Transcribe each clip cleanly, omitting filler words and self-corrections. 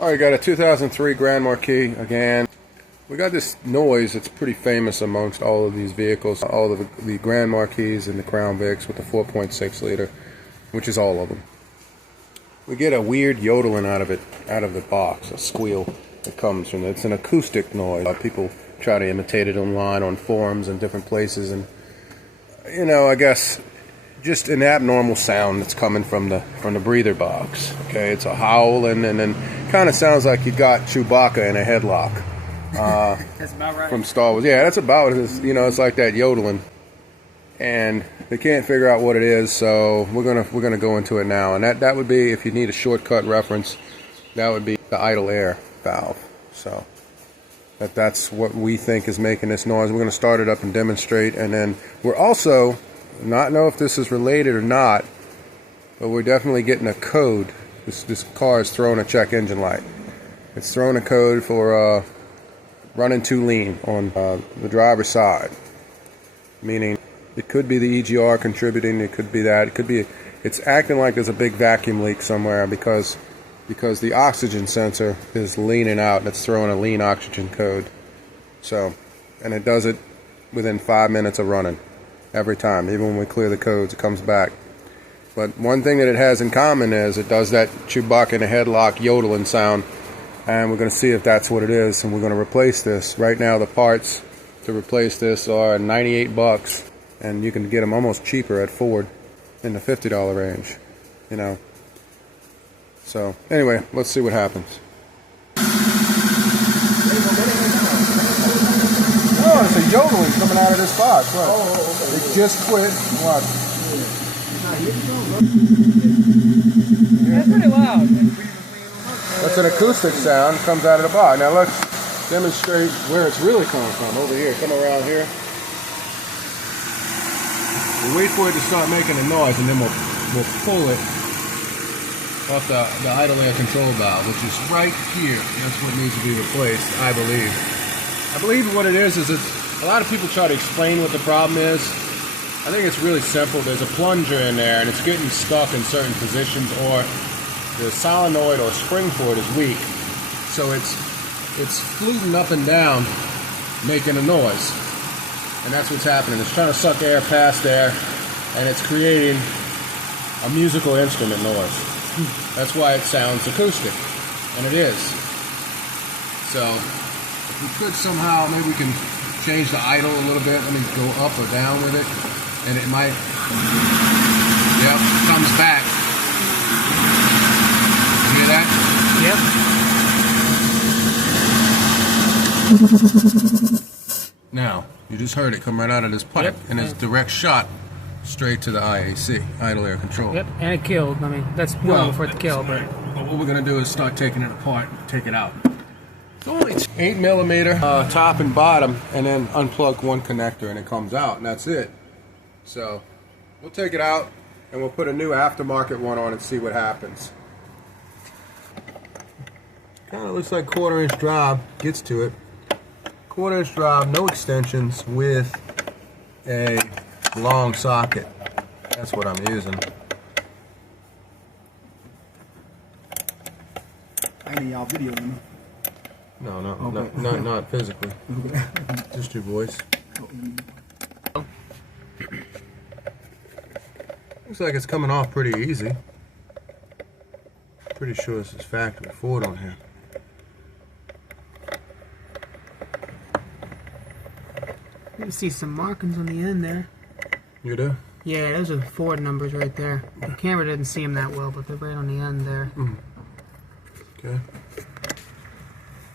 Alright, got a 2003 Grand Marquis again. We got this noise that's pretty famous amongst all of these vehicles, all of the Grand Marquis and the Crown Vics with the 4.6 liter, which is all of them. We get a weird yodeling out of it, out of the box, a squeal that comes from it. It's an acoustic noise. People try to imitate it online on forums and different places, and you know, I guess just an abnormal sound that's coming from the breather box. Okay, it's a howling, and then kind of sounds like you got Chewbacca in a headlock. That's about right. From Star Wars. Yeah, that's about what it is. You know, it's like that yodeling, and they can't figure out what it is. So we're gonna go into it now, and that would be, if you need a shortcut reference, that would be the idle air valve. So that's what we think is making this noise. We're gonna start it up and demonstrate, and then we're also not know if this is related or not, but we're definitely getting a code. This car is throwing a check engine light. It's throwing a code for running too lean on the driver's side, meaning it could be the EGR contributing. It could be that. It could be it's acting like there's a big vacuum leak somewhere because the oxygen sensor is leaning out and it's throwing a lean oxygen code. So, and it does it within 5 minutes of running every time. Even when we clear the codes, it comes back. But one thing that it has in common is it does that Chewbacca in a headlock yodeling sound, and we're going to see if that's what it is, and we're going to replace this. Right now the parts to replace this are 98 bucks, and you can get them almost cheaper at Ford in the $50 range, you know. So anyway, let's see what happens. Oh, it's a yodeling coming out of this box. Right. Oh, okay. It just quit. Watch. That's pretty loud. That's an acoustic sound, comes out of the box. Now let's demonstrate where it's really coming from. Over here, come around here. We'll wait for it to start making a noise, and then we'll pull it off the idle air control valve, which is right here. That's what needs to be replaced, I believe. I believe what it is it's, a lot of people try to explain what the problem is. I think it's really simple. There's a plunger in there, and it's getting stuck in certain positions, or the solenoid or spring for it is weak. So it's fluting up and down, making a noise. And that's what's happening. It's trying to suck air past there, and it's creating a musical instrument noise. That's why it sounds acoustic, and it is. So if we could somehow, maybe we can change the idle a little bit. Let me go up or down with it, and it might, yep, it comes back. You hear that? Yep. Now, you just heard it come right out of this pipe, and it's direct shot straight to the IAC, idle air control. Yep, and it killed. I mean, that's normal for it to kill, but what we're going to do is start taking it apart and take it out. It's only 8mm top and bottom, and then unplug one connector, and it comes out, and that's it. So we'll take it out, and we'll put a new aftermarket one on and see what happens. Kind of looks like 1/4-inch drive, gets to it. 1/4-inch drive, no extensions, with a long socket. That's what I'm using. I need y'all video. No, okay. not physically. Just your voice. Looks like it's coming off pretty easy. Pretty sure this is factory Ford on here. you see some markings on the end there. You do? Yeah, those are Ford numbers right there. The camera didn't see them that well, but they're right on the end there. Okay.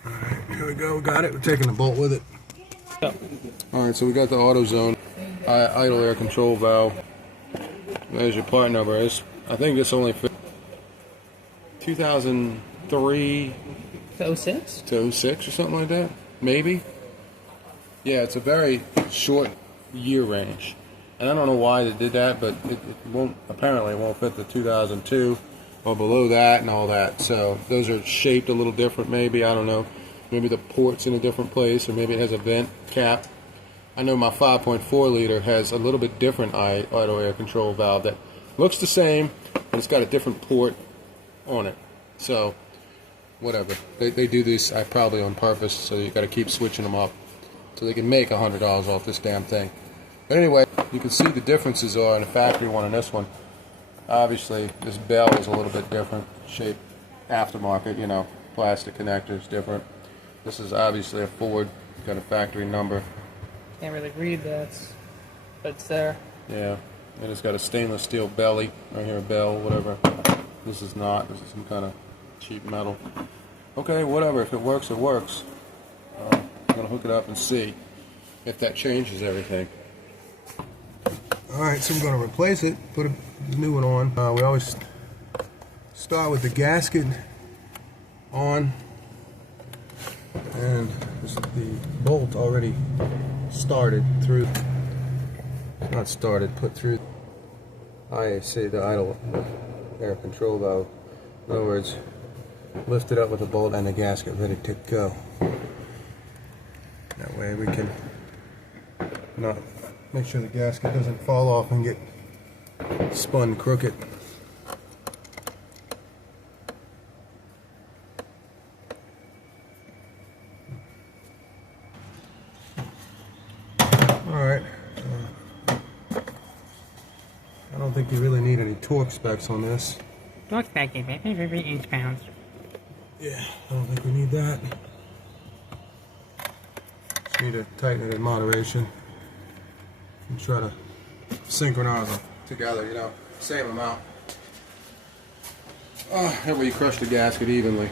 Alright, here we go. Got it. We're taking the bolt with it. Alright, so we got the AutoZone idle air control valve. There's your part number. I think this only fit 2003 to 06? to 06 or something like that. Maybe. Yeah, it's a very short year range. And I don't know why they did that, but it apparently won't fit the 2002 or below that and all that. So those are shaped a little different maybe. I don't know. Maybe the port's in a different place, or maybe it has a vent cap. I know my 5.4 liter has a little bit different idle air control valve that looks the same, but it's got a different port on it. So whatever. They do these probably on purpose, so you got to keep switching them up so they can make $100 off this damn thing. But anyway, you can see the differences are in the factory one and this one. Obviously, this bell is a little bit different shape, aftermarket, you know, plastic connectors different. This is obviously a Ford, got a factory number. Can't really read that, but it's there. Yeah, and it's got a stainless steel belly right here, a bell, whatever. This is not. This is some kind of cheap metal. Okay, whatever. If it works, it works. I'm gonna hook it up and see if that changes everything. All right, so we're gonna replace it. Put a new one on. We always start with the gasket on, and the bolt already started through. Not started, put through IAC, the idle air control valve. In other words, lift it up with the bolt and the gasket ready to go. That way we can not make sure the gasket doesn't fall off and get spun crooked. Alright. I don't think you really need any torque specs on this. Torque spec is 50 inch-pounds. Yeah, I don't think we need that. Just need to tighten it in moderation and try to synchronize them together, you know, same amount. That way you crush the gasket evenly.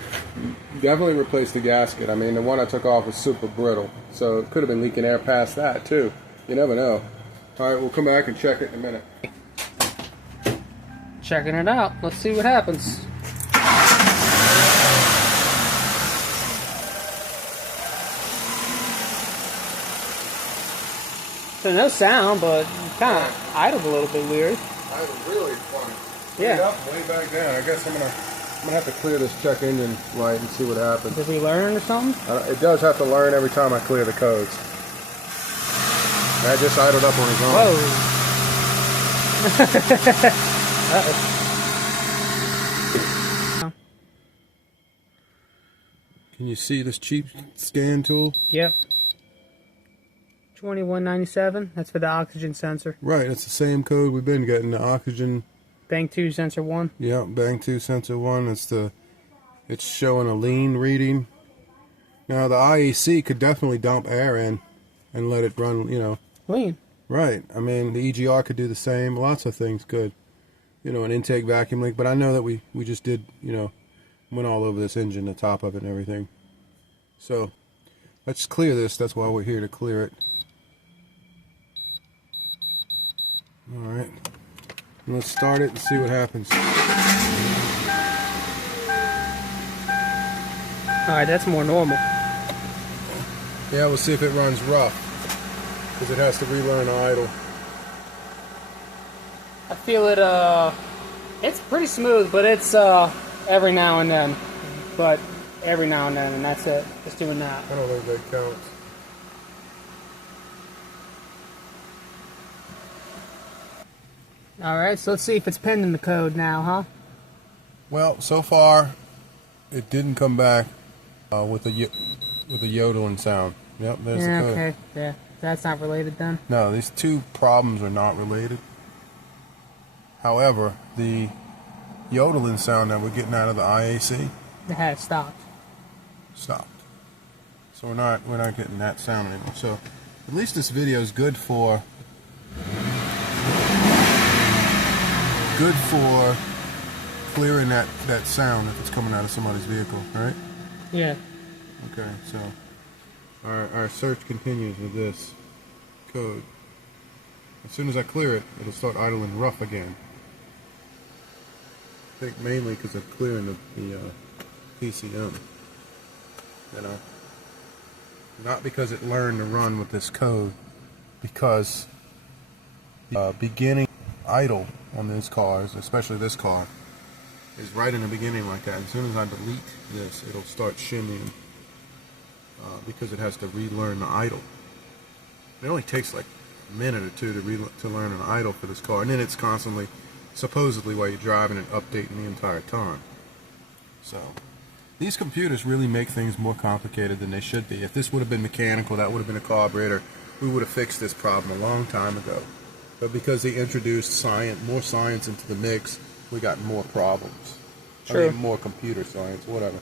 Definitely replace the gasket. I mean, the one I took off was super brittle, so it could have been leaking air past that too. You never know. Alright, we'll come back and check it in a minute. Checking it out. Let's see what happens. So no sound, but kind of idled a little bit weird. Idled really funny. Yeah. Way up, way back down. I guess I'm gonna have to clear this check engine light and see what happens. Did we learn or something? It does have to learn every time I clear the codes. That just idled up on its own. Whoa. Can you see this cheap scan tool? Yep. 2197. That's for the oxygen sensor. Right, it's the same code we've been getting. The oxygen. Bang 2 sensor 1. Yeah, bang 2 sensor 1. It's showing a lean reading. Now the IEC could definitely dump air in and let it run, you know. Lean. Right. I mean, the EGR could do the same. Lots of things could. You know, an intake vacuum leak. But I know that we just did, you know, went all over this engine, the top of it and everything. So, let's clear this. That's why we're here, to clear it. Alright. Let's start it and see what happens. Alright, that's more normal. Yeah, we'll see if it runs rough. Because it has to relearn idle. I feel it, it's pretty smooth, but it's, every now and then. But every now and then, and that's it. Just doing that. I don't think that counts. Alright, so let's see if it's pinned in the code now, huh? Well, so far, it didn't come back with a yodeling sound. Yep, there's the code. Okay, yeah. That's not related then? No, these two problems are not related. However, the yodeling sound that we're getting out of the IAC It has stopped. stopped. So we're not getting that sound anymore. So at least this video is good for clearing that sound if it's coming out of somebody's vehicle, right? Yeah. Okay, so our search continues with this code. As soon as I clear it, it'll start idling rough again. I think mainly because of clearing the PCM. You know, not because it learned to run with this code, because the beginning idle on these cars, especially this car, is right in the beginning like that. As soon as I delete this, it'll start shimmying because it has to relearn the idle. It only takes like a minute or two to learn an idle for this car, and then it's constantly, supposedly while you're driving, and updating the entire time. So these computers really make things more complicated than they should be. If this would have been mechanical, that would have been a carburetor, we would have fixed this problem a long time ago. But because they introduced more science into the mix, we got more problems. True. I mean, more computer science, whatever.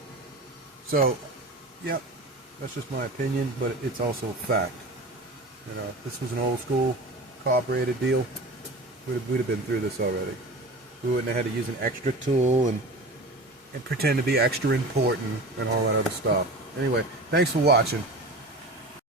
So, yep, that's just my opinion, but it's also a fact. You know, if this was an old school carburetor deal, we'd have been through this already. We wouldn't have had to use an extra tool and pretend to be extra important and all that other stuff. Anyway, thanks for watching.